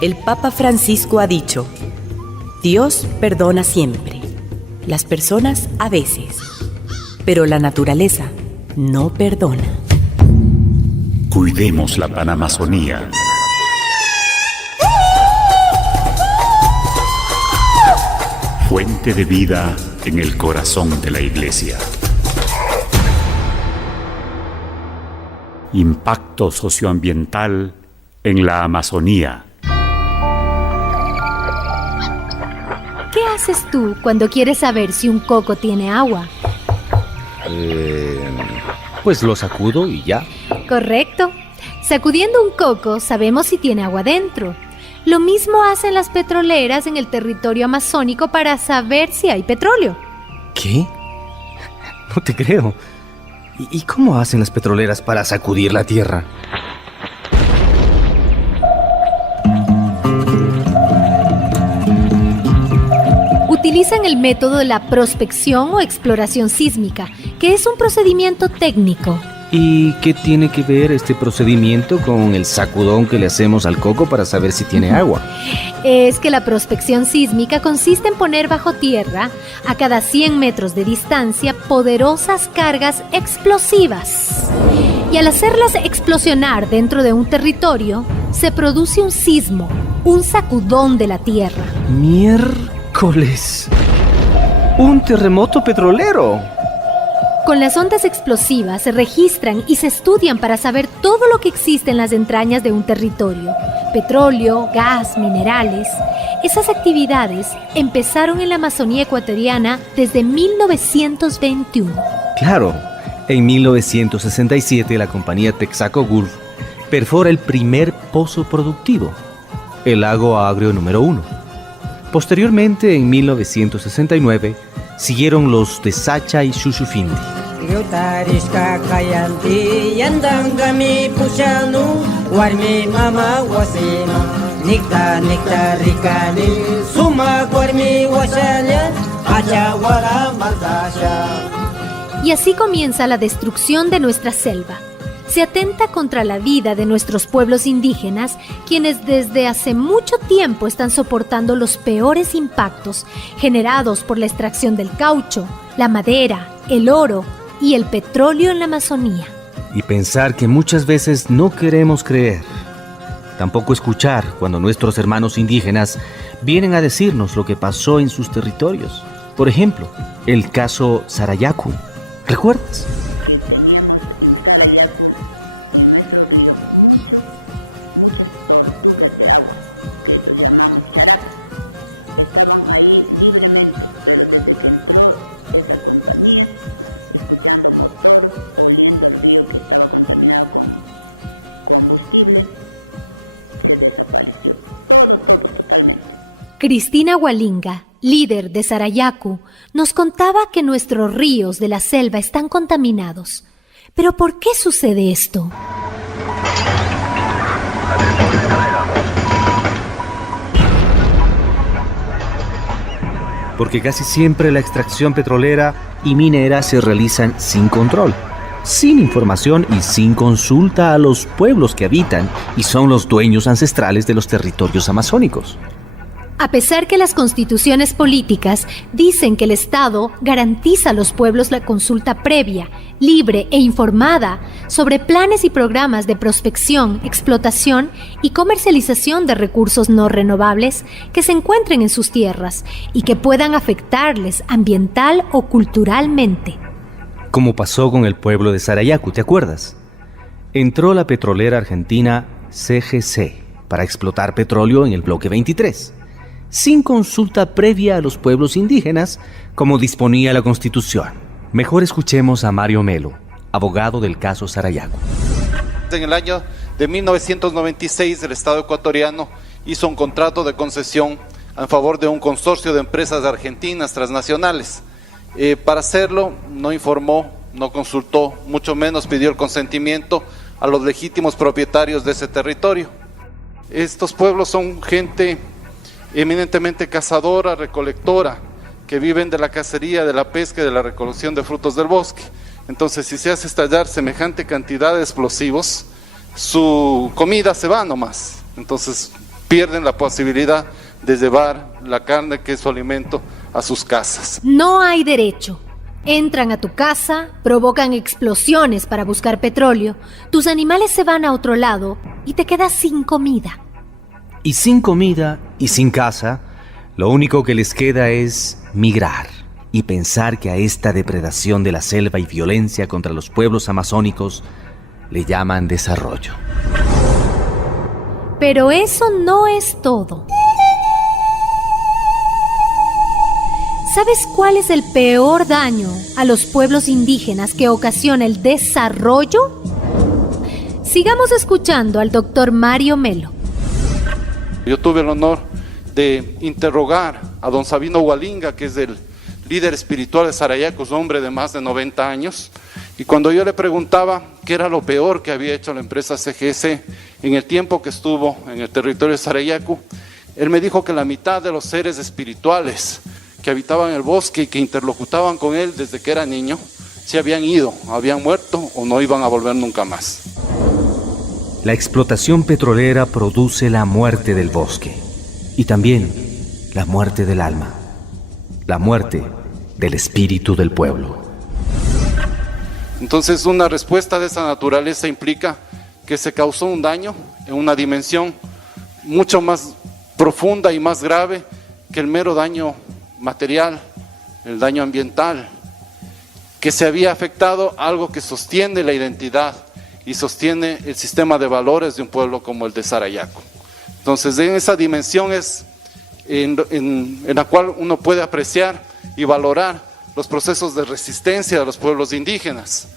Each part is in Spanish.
El Papa Francisco ha dicho: Dios perdona siempre, las personas a veces, pero la naturaleza no perdona. Cuidemos la Panamazonía. Fuente de vida en el corazón de la Iglesia. Impacto socioambiental en la Amazonía. ¿Qué haces tú cuando quieres saber si un coco tiene agua? Pues lo sacudo y ya. Correcto. Sacudiendo un coco sabemos si tiene agua dentro. Lo mismo hacen las petroleras en el territorio amazónico para saber si hay petróleo. ¿Qué? No te creo. ¿Y cómo hacen las petroleras para sacudir la tierra? Utilizan el método de la prospección o exploración sísmica, que es un procedimiento técnico. ¿Y qué tiene que ver este procedimiento con el sacudón que le hacemos al coco para saber si tiene agua? Es que la prospección sísmica consiste en poner bajo tierra, a cada 100 metros de distancia, poderosas cargas explosivas. Y al hacerlas explosionar dentro de un territorio, se produce un sismo, un sacudón de la tierra. ¡Miércoles! ¡Un terremoto petrolero! Con las ondas explosivas se registran y se estudian para saber todo lo que existe en las entrañas de un territorio. Petróleo, gas, minerales. Esas actividades empezaron en la Amazonía ecuatoriana desde 1921. Claro, en 1967 la compañía Texaco Gulf perfora el primer pozo productivo, el lago Agrio número 1. Posteriormente, en 1969, siguieron los de Sacha y Shushufindi. Y así comienza la destrucción de nuestra selva. Se atenta contra la vida de nuestros pueblos indígenas, quienes desde hace mucho tiempo están soportando los peores impactos generados por la extracción del caucho, la madera, el oro y el petróleo en la Amazonía. Y pensar que muchas veces no queremos creer. Tampoco escuchar cuando nuestros hermanos indígenas vienen a decirnos lo que pasó en sus territorios. Por ejemplo, el caso Sarayaku. ¿Recuerdas? Que teníamos en Sarayaku, en nuestro río, muchas tortugas de agua, que los llamamos charapas. Estaban ahí libremente, pero desde que entró esa compañía, escuchando motor, oliendo el río que estaba contaminado con combustible, se desapareció. Todo, totalmente. Cristina Hualinga, líder de Sarayaku, nos contaba que nuestros ríos de la selva están contaminados. ¿Pero por qué sucede esto? Porque casi siempre la extracción petrolera y minera se realizan sin control, sin información y sin consulta a los pueblos que habitan y son los dueños ancestrales de los territorios amazónicos. A pesar que las constituciones políticas dicen que el Estado garantiza a los pueblos la consulta previa, libre e informada sobre planes y programas de prospección, explotación y comercialización de recursos no renovables que se encuentren en sus tierras y que puedan afectarles ambiental o culturalmente. Como pasó con el pueblo de Sarayaku, ¿te acuerdas? Entró la petrolera argentina CGC para explotar petróleo en el bloque 23. Sin consulta previa a los pueblos indígenas, como disponía la Constitución. Mejor escuchemos a Mario Melo, abogado del caso Sarayaku. En el año de 1996, el Estado ecuatoriano hizo un contrato de concesión en favor de un consorcio de empresas argentinas transnacionales. Para hacerlo, no informó, no consultó, mucho menos pidió el consentimiento a los legítimos propietarios de ese territorio. Estos pueblos son gente eminentemente cazadora, recolectora, que viven de la cacería, de la pesca y de la recolección de frutos del bosque. Entonces, si se hace estallar semejante cantidad de explosivos, su comida se va nomás. Entonces, pierden la posibilidad de llevar la carne, que es su alimento, a sus casas. No hay derecho. Entran a tu casa, provocan explosiones para buscar petróleo, tus animales se van a otro lado y te quedas sin comida. Y sin comida y sin casa, lo único que les queda es migrar y pensar que a esta depredación de la selva y violencia contra los pueblos amazónicos le llaman desarrollo. Pero eso no es todo. ¿Sabes cuál es el peor daño a los pueblos indígenas que ocasiona el desarrollo? Sigamos escuchando al doctor Mario Melo. Yo tuve el honor de interrogar a don Sabino Hualinga, que es el líder espiritual de Sarayaco, un hombre de más de 90 años, y cuando yo le preguntaba qué era lo peor que había hecho la empresa CGC en el tiempo que estuvo en el territorio de Sarayaco, él me dijo que la mitad de los seres espirituales que habitaban el bosque y que interlocutaban con él desde que era niño, se habían ido, habían muerto o no iban a volver nunca más. La explotación petrolera produce la muerte del bosque y también la muerte del alma, la muerte del espíritu del pueblo. Entonces, una respuesta de esa naturaleza implica que se causó un daño en una dimensión mucho más profunda y más grave que el mero daño material, el daño ambiental, que se había afectado algo que sostiene la identidad y sostiene el sistema de valores de un pueblo como el de Sarayaco. Entonces, en esa dimensión es en la cual uno puede apreciar y valorar los procesos de resistencia de los pueblos indígenas.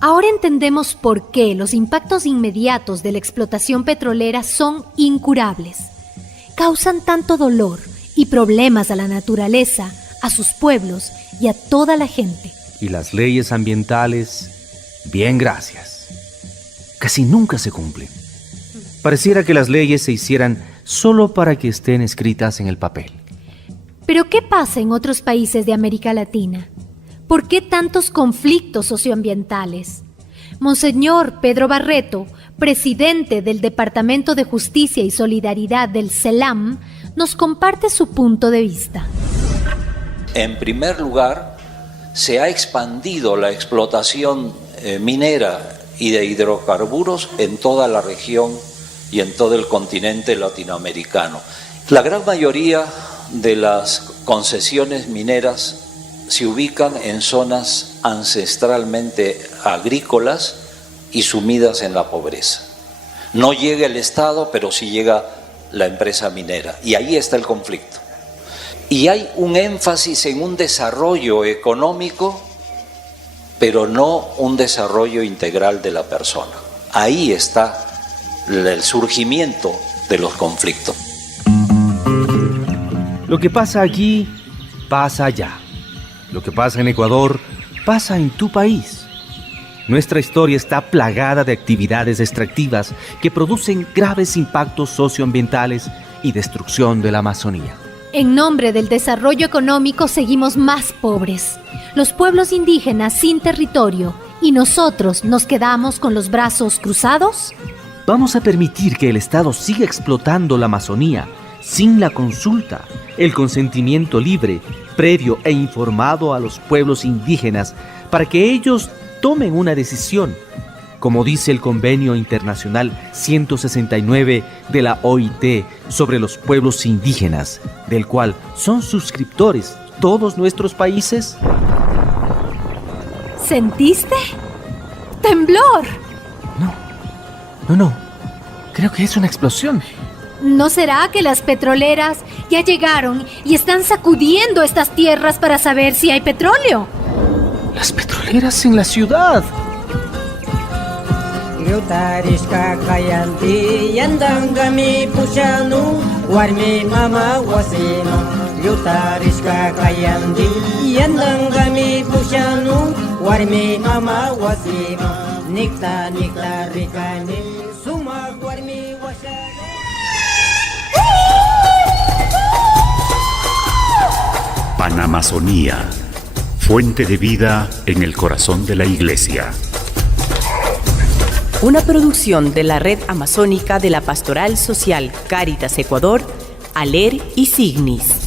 Ahora entendemos por qué los impactos inmediatos de la explotación petrolera son incurables. Causan tanto dolor y problemas a la naturaleza, a sus pueblos y a toda la gente. Y las leyes ambientales, bien gracias, casi nunca se cumplen. Pareciera que las leyes se hicieran solo para que estén escritas en el papel. ¿Pero qué pasa en otros países de América Latina? ¿Por qué tantos conflictos socioambientales? Monseñor Pedro Barreto, presidente del Departamento de Justicia y Solidaridad del CELAM, nos comparte su punto de vista. En primer lugar, se ha expandido la explotación minera y de hidrocarburos en toda la región y en todo el continente latinoamericano. La gran mayoría de las concesiones mineras se ubican en zonas ancestralmente agrícolas y sumidas en la pobreza. No llega el Estado, pero sí llega la empresa minera, y ahí está el conflicto. Y hay un énfasis en un desarrollo económico, pero no un desarrollo integral de la persona. Ahí está el surgimiento de los conflictos. Lo que pasa aquí, pasa allá. Lo que pasa en Ecuador, pasa en tu país. Nuestra historia está plagada de actividades extractivas que producen graves impactos socioambientales y destrucción de la Amazonía. En nombre del desarrollo económico seguimos más pobres, los pueblos indígenas sin territorio, y nosotros nos quedamos con los brazos cruzados. ¿Vamos a permitir que el Estado siga explotando la Amazonía sin la consulta, el consentimiento libre, previo e informado a los pueblos indígenas para que ellos tomen una decisión, como dice el Convenio Internacional 169 de la OIT sobre los pueblos indígenas, del cual son suscriptores todos nuestros países? ¿Sentiste? ¡Temblor! No. Creo que es una explosión. ¿No será que las petroleras ya llegaron y están sacudiendo estas tierras para saber si hay petróleo? Las petroleras en la ciudad. Amazonía, fuente de vida en el corazón de la Iglesia. Una producción de la Red Amazónica de la Pastoral Social Cáritas Ecuador, ALER y Signis.